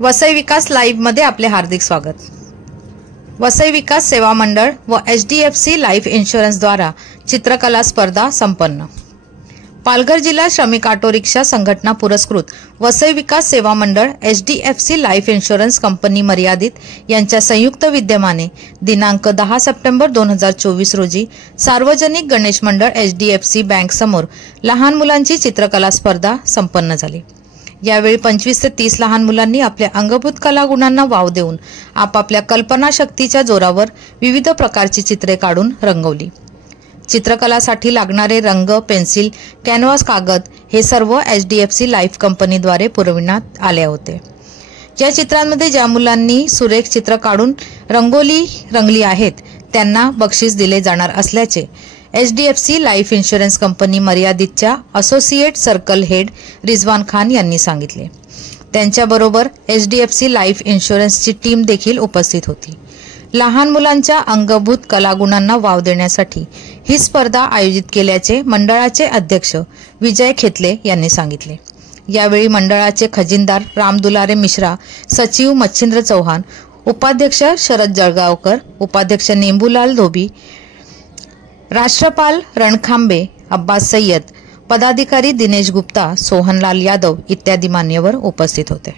वसई विकास live मध्ये आपले हार्दिक स्वागत। वसई विकास सेवा मंडळ व HDFC लाईफ इन्शुरन्स द्वारा चित्रकला स्पर्धा संपन्न। पालघर जिल्हा श्रमिक ऑटो रिक्षा संघटना पुरस्कृत वसई विकास सेवा मंडळ HDFC लाईफ इन्शुरन्स कंपनी मर्यादित यांच्या संयुक्त विद्यमाने दिनांक 10 सप्टेंबर 2024 रोजी सार्वजनिक गणेश मंडळ HDFC बँक समोर लहान मुलांची चित्रकला स्पर्धा संपन्न झाली। यावेळी 25 ते 30 लहान मुलांनी आपल्या अंगभूत कलागुणांना वाव देऊन आपापल्या कल्पनाशक्तीच्या जोरावर विविध प्रकारची चित्रे काढून रंगवली। चित्रकलासाठी लागणारे रंग, पेन्सिल, कॅनव्हास, कागद हे सर्व HDFC लाईफ कंपनीद्वारे पुरविण्यात आले होते। या चित्रांमध्ये ज्या मुलांनी सुरेख चित्र काढून रंगोली रंगली आहेत त्यांना बक्षीस दिले जाणार असल्याचे HDFC लाईफ इन्शुरन्स कंपनी मर्यादितच्या associate circle head Rizwan Khan यांनी सांगितले। त्यांच्याबरोबर HDFC लाईफ इन्शुरन्सची टीम देखील उपस्थित होती। लहान मुलांच्या अंगभूत कलागुणांना वाव देण्यासाठी ही स्पर्धा आयोजित केल्याचे मंडळाचे अध्यक्ष विजय खेतले यांनी सांगितले। यावेळी मंडळाचे खजिनदार रामदुलारे मिश्रा, सचिव मच्छिंद्र चौहान, उपाध्यक्ष शरद जळगावकर, उपाध्यक्ष नेंबूलाल धोबी, राष्ट्रपाल रणखांबे, अब्बास सय्यद, पदाधिकारी दिनेश गुप्ता, सोहनलाल यादव इत्यादी मान्यवर उपस्थित होते।